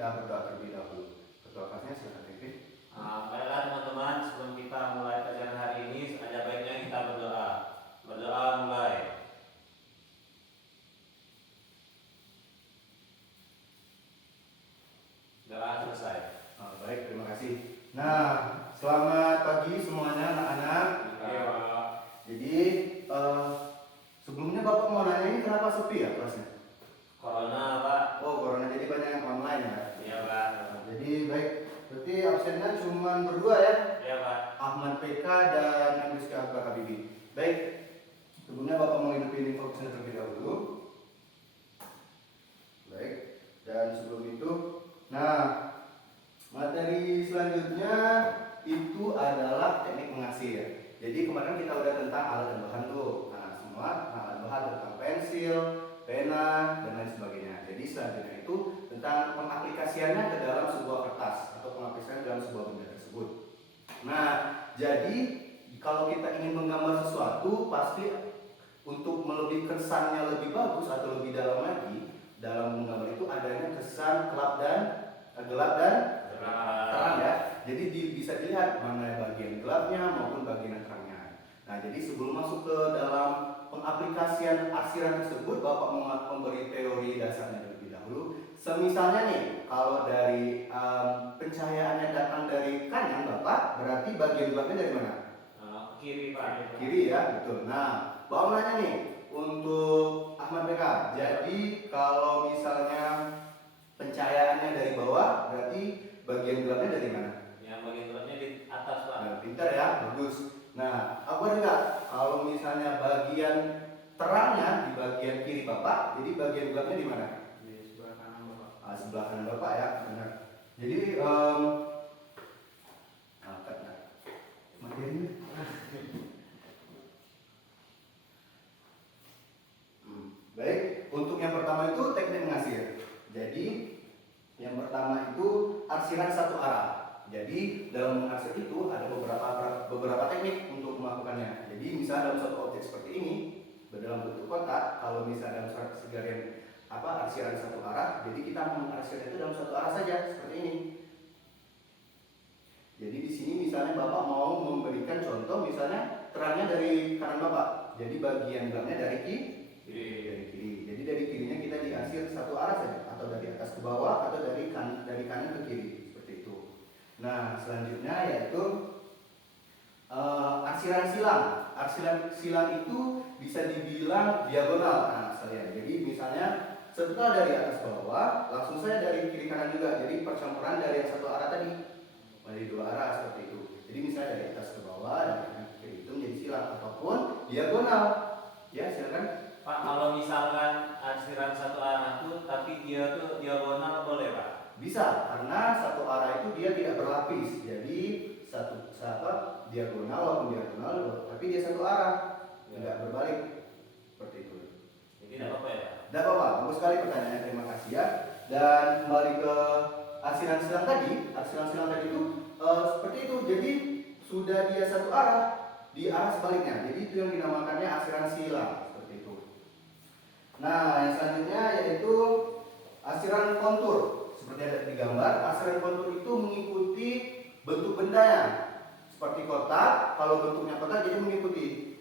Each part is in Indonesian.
kita berdoa terlebih dahulu. Ketua kelasnya silakan pimpin. Baiklah teman-teman, sebelum kita mulai pelajaran hari ini, ada baiknya kita berdoa. Berdoa mulai. Doa selesai. Baik, terima kasih. Nah, selamat pagi semuanya anak-anak. Ya, Pak. Jadi sebelumnya Bapak mau nanya ini kenapa sepi ya kelasnya? Corona, Pak. Oh, corona, jadi banyak yang online ya? Iya, Pak. Jadi baik, berarti absennya cuma berdua ya? Iya, Pak. Ahmad PK dan Rizky Akbar Habibi. Baik, sebelumnya Bapak mau hidupin fokusnya terlebih dahulu. Baik, dan sebelum itu, nah materi selanjutnya itu adalah teknik mengasir. Jadi kemarin kita udah tentang alat dan bahan tuh. Nah, semua alat bahan tentang pensil, pena, dan lain sebagainya. Jadi selanjutnya itu tentang pengaplikasiannya ke dalam sebuah kertas atau pengaplikasian dalam sebuah benda tersebut. Nah, jadi kalau kita ingin menggambar sesuatu, pasti untuk melebih kesannya lebih bagus atau lebih dalam lagi, dalam menggambar itu adanya kesan gelap dan terang ya. Jadi bisa dilihat mana bagian gelapnya maupun bagian terangnya. Nah, jadi sebelum masuk ke dalam pengaplikasian arsiran tersebut, Bapak memberi teori dasarnya terlebih dahulu. Semisalnya nih, kalau dari pencahayaannya datang dari kanan Bapak, berarti bagian gelapnya dari mana? Kiri, Pak. Kiri ya, betul. Nah, Bapak nanya nih untuk Ahmad PK. Jadi kalau misalnya pencahayaannya dari bawah, berarti bagian gelapnya dari mana? Yang bagian gelapnya di atas, Pak. Nah, pintar ya, bagus. Nah, apa enggak kalau misalnya bagian terangnya di bagian kiri Bapak, jadi bagian gelapnya di mana? Di sebelah kanan, Bapak. Sebelah kanan Bapak ya, benar. Jadi materinya. Baik, untuk yang pertama itu teknik mengasir. Jadi yang pertama itu arsiran satu arah. Jadi dalam mengarsir itu ada beberapa teknik untuk melakukannya. Jadi misalnya dalam satu objek seperti ini dalam bentuk kotak, kalau misalnya dalam segarian arsiran satu arah, jadi kita mengarsirnya itu dalam satu arah saja seperti ini. Jadi di sini misalnya Bapak mau memberikan contoh, misalnya terangnya dari kanan Bapak, jadi bagian gelapnya dari kiri. Jadi dari kirinya kita diarsir satu arah saja, atau dari atas ke bawah, atau dari kanan ke kiri, seperti itu. Nah, selanjutnya yaitu arsiran silang. Arsiran silang itu bisa dibilang diagonal. Nah, sekalian. Jadi misalnya setelah dari atas ke bawah, langsung saja dari kiri kanan juga. Jadi percampuran dari yang satu arah tadi, dari dua arah seperti itu. Jadi misalnya dari atas ke bawah dan kanan ke kiri itu menjadi silang ataupun diagonal. Ya, silakan. Pak, kalau misalkan arsiran satu arah tuh, tapi dia tuh diagonal boleh, Pak? Bisa, karena satu arah itu dia tidak berlapis. Jadi satu diagonal walaupun diagonal, tapi dia satu arah, tidak berbalik. Seperti itu. Jadi tidak apa-apa ya? Tidak apa-apa, bagus sekali pertanyaannya, terima kasih ya. Dan kembali ke arsiran silang tadi. Arsiran silang tadi itu seperti itu. Jadi sudah dia satu arah, di arah sebaliknya. Jadi itu yang dinamakannya arsiran silang. Nah, yang selanjutnya yaitu arsiran kontur. Seperti ada di gambar, arsiran kontur itu mengikuti bentuk bendanya. Seperti kotak, kalau bentuknya kotak jadi mengikuti.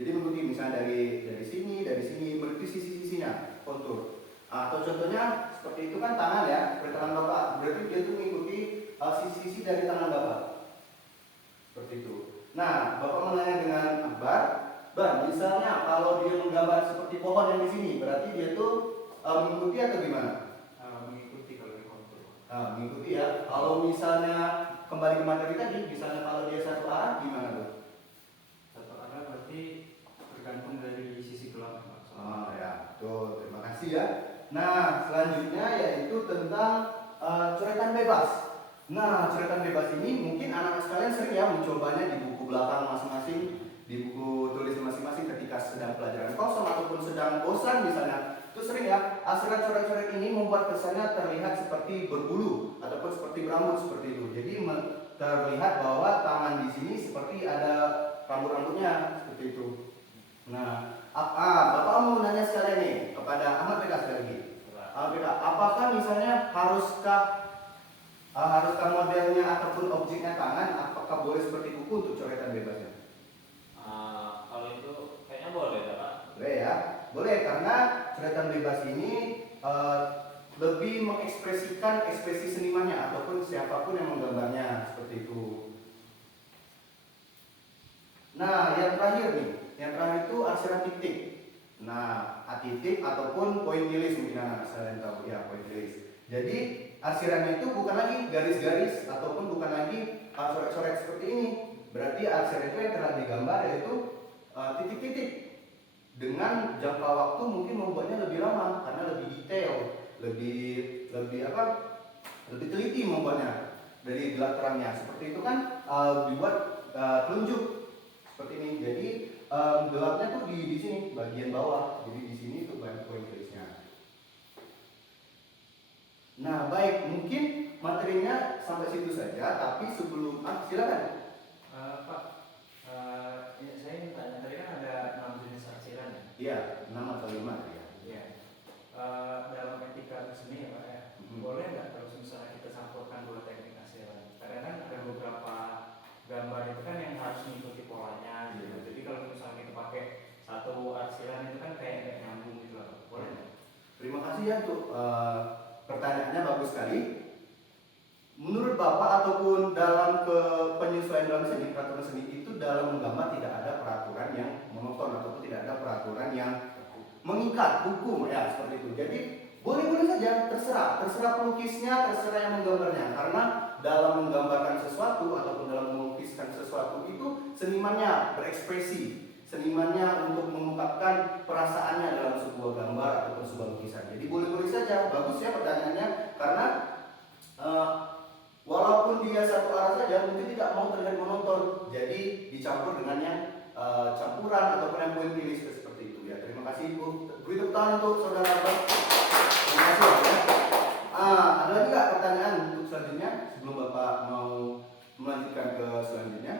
Jadi mengikuti misalnya dari sini, berarti sisi-sisinya kontur. Atau contohnya seperti itu kan tangan ya, seperti tangan Bapak. Berarti dia itu mengikuti sisi-sisi dari tangan Bapak. Seperti itu. Nah, Bapak menanya dengan Akbar, misalnya kalau dia menggambar seperti pohon yang di sini, berarti dia tuh mengikuti atau gimana? Mengikuti kalau di kontur. Mengikuti ya. Kalau misalnya kembali ke materi tadi, misalnya kalau dia satu arah, gimana tuh? Satu arah berarti tergantung dari sisi gelap, Pak. Ya, betul. Terima kasih ya. Nah, selanjutnya yaitu tentang coretan bebas. Nah, coretan bebas ini mungkin anak-anak sekalian sering ya mencobanya di buku belakang masing-masing, di buku tulis masing-masing ketika sedang pelajaran kosong ataupun sedang bosan misalnya. Itu sering ya, arsiran coret-coret ini membuat kesannya terlihat seperti berbulu ataupun seperti berambut seperti itu. Jadi terlihat bahwa tangan di sini seperti ada rambut-rambutnya seperti itu. Nah, Bapak mau nanya sekalian nih kepada Ahmad PK sekali lagi. beda. Apakah misalnya haruskah modelnya ataupun objeknya tangan? Apakah boleh seperti buku untuk coretan bebasnya? Kalau itu kayaknya boleh ya Pak. Boleh ya, boleh karena coretan bebas ini lebih mengekspresikan ekspresi senimannya ataupun siapapun yang menggambarnya seperti itu. Nah, yang terakhir itu arsiran titik. Nah, titik ataupun pointillis mungkin anak kalian tahu ya, pointillis. Jadi arsirannya itu bukan lagi garis-garis ataupun bukan lagi coret-coret seperti ini. Berarti arsiran itu yang telah digambar yaitu titik-titik dengan jangka waktu mungkin membuatnya lebih lama karena lebih detail, lebih teliti membuatnya dari gelap terangnya. Seperti itu kan dibuat telunjuk seperti ini. Jadi gelapnya tuh di sini bagian bawah. Jadi di sini tuh poin garisnya. Nah, baik, mungkin materinya sampai situ saja, tapi sebelum silakan. Pak, saya ingin tanya, tadi kan ada 6 jenis arsiran ya? Iya, 6 atau 5 ya. Iya. Dalam etika seni ya Pak ya, boleh nggak kalau misalnya kita campurkan 2 teknik arsiran? Karena kan ada beberapa gambar itu kan yang harus mengikuti polanya gitu. Jadi kalau misalnya kita pakai satu arsiran itu kan kayak nggak nyambung gitu loh. Boleh nggak? Terima kasih ya untuk pertanyaannya, bagus sekali. Menurut Bapak ataupun dalam penyesuaian dalam seni, peraturan seni itu dalam menggambar tidak ada peraturan yang monoton ataupun tidak ada peraturan yang mengikat hukum ya seperti itu. Jadi boleh-boleh saja, terserah pelukisnya, terserah yang menggambarnya. Karena dalam menggambarkan sesuatu ataupun dalam melukiskan sesuatu itu senimannya berekspresi, senimannya untuk mengungkapkan perasaannya dalam sebuah gambar ataupun sebuah lukisan. Jadi boleh-boleh saja, bagus ya pertanyaannya, karena walaupun dia satu arah saja mungkin tidak mau terlihat monoton, jadi dicampur dengan yang campuran ataupun yang pointillis seperti itu ya. Terima kasih Ibu. Beri tepuk tangan untuk saudara Bapak. Terima kasih ya. Ada lagi nggak pertanyaan untuk selanjutnya sebelum Bapak mau melanjutkan ke selanjutnya?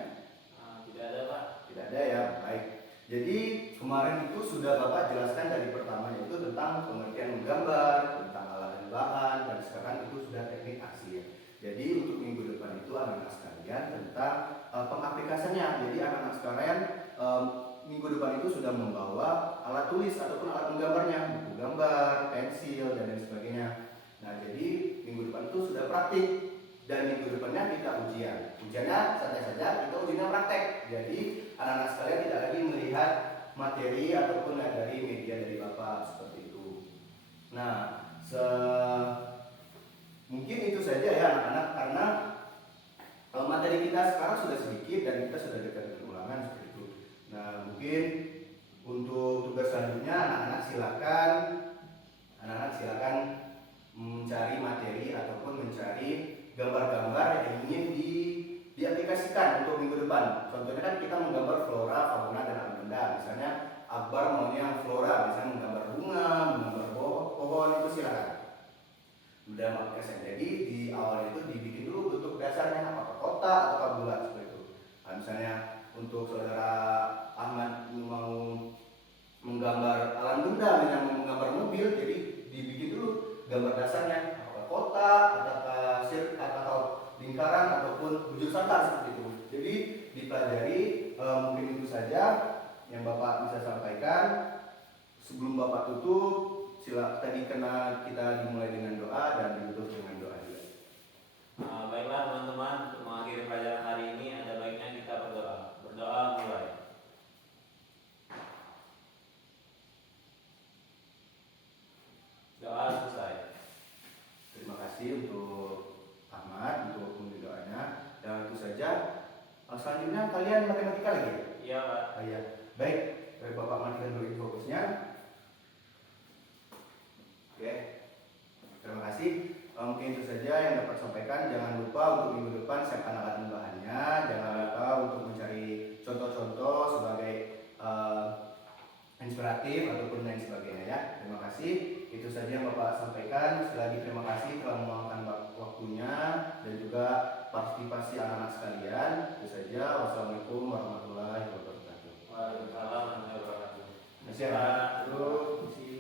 Tidak ada Pak. Tidak ada ya, baik. Jadi kemarin itu sudah Bapak jelaskan dari pertama yaitu tentang pengertian menggambar, tentang alat dan bahan, dan sekarang itu sudah teknik aksi ya. Jadi untuk minggu depan itu anak-anak sekalian tentang pengaplikasiannya. Jadi anak-anak sekalian minggu depan itu sudah membawa alat tulis ataupun alat menggambarnya, buku gambar, pensil, dan lain sebagainya. Nah, jadi minggu depan itu sudah praktik dan minggu depannya kita ujian. Ujiannya santai saja, kita ujiannya praktek. Jadi anak-anak sekalian tidak lagi melihat materi ataupun dari media dari Bapak seperti itu. Nah, mungkin itu saja ya anak-anak, karena materi kita sekarang sudah sedikit dan kita sudah dekat dengan ulangan seperti itu. Nah, mungkin untuk tugas selanjutnya anak-anak silakan mencari materi ataupun mencari gambar-gambar yang ingin diaplikasikan untuk minggu depan. Contohnya kan kita menggambar flora, fauna, dan alam benda. Misalnya Akbar maunya yang flora, misalnya menggambar bunga, menggambar pohon, itu silakan. Dalam aplikasi. Jadi di awal itu dibikin dulu bentuk dasarnya, apakah kotak atau bulat seperti itu. Nah, misalnya untuk saudara Ahmad mau menggambar alam benda, misalnya mau menggambar mobil, jadi dibikin dulu gambar dasarnya, apakah kotak, atau lingkaran ataupun bujur sangkar seperti itu. Jadi dipelajari, mungkin itu saja yang Bapak bisa sampaikan. Sebelum Bapak tutup, tadi kita dimulai dengan doa dan ditutup dengan doa juga. Baiklah teman-teman, untuk mengakhiri pelajaran hari ini ada baiknya kita berdoa. Berdoa mulai. Doa selesai. Terima kasih untuk Ahmad untuk memberi doanya, dan itu saja. Selanjutnya kalian matematika lagi? Iya Pak. Iya. Baik, Bapak matikan dulu fokusnya. Oke, terima kasih. Mungkin itu saja yang dapat sampaikan. Jangan lupa untuk minggu depan siapkan alat dan bahannya. Jangan lupa untuk mencari contoh-contoh sebagai inspiratif ataupun lain sebagainya ya. Terima kasih. Itu saja yang Bapak sampaikan. Sekali lagi terima kasih telah meluangkan waktunya dan juga partisipasi anak-anak sekalian. Itu saja. Wassalamualaikum warahmatullahi wabarakatuh. Waalaikumsalam warahmatullahi wabarakatuh. Terima kasih.